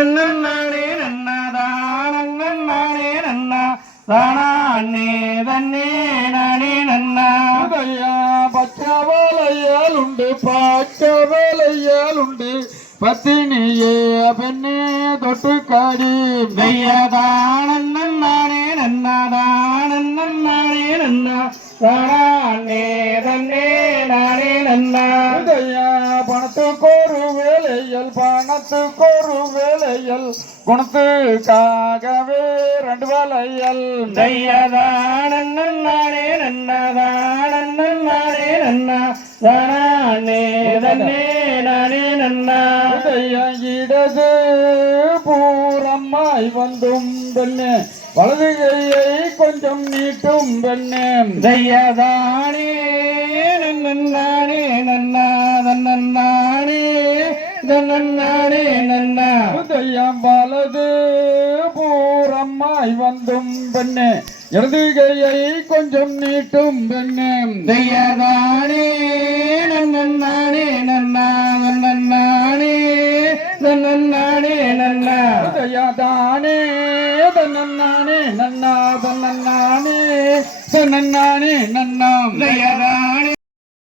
நன்னானே நன்னாதானே நன்னா தானே தன்னே நானே நன்னா பச்சவலையாலுண்டு பாச்சவலையாலுண்டு பத்தினியே பெண்ணே தொட்டு காடி நன்னானே நன்னாதானே நன்னா தானே தன்னே நானே நன்னா பணத்துக்கொரு வேலையல் பணத்துக்கொரு வேலையல் குணத்துக்காகவே ரெண்டு வேலையல் நன்னானே நன்னாதானே நன்னா தானே தன்னே நானே நன்னா இடது பூரம்மாய் வந்தும் பெண்ணே வலது கையை கொஞ்சம் நீட்டும் பெண்ணே தையதானே நன்னானே நன்னா தன்னானே தன்னானே நன்னா உதயம் வலது பூரம்மாய் வந்தும் பெண்ணே இடது கையை கொஞ்சம் நீட்டும் பெண்ணே தையதானே நன்னானே நன்னா தன்னானே தன்னானே நன்னா உதயதானே தன்னானே நன்னா தன்னானே தன்னானே நன்னா தையதானே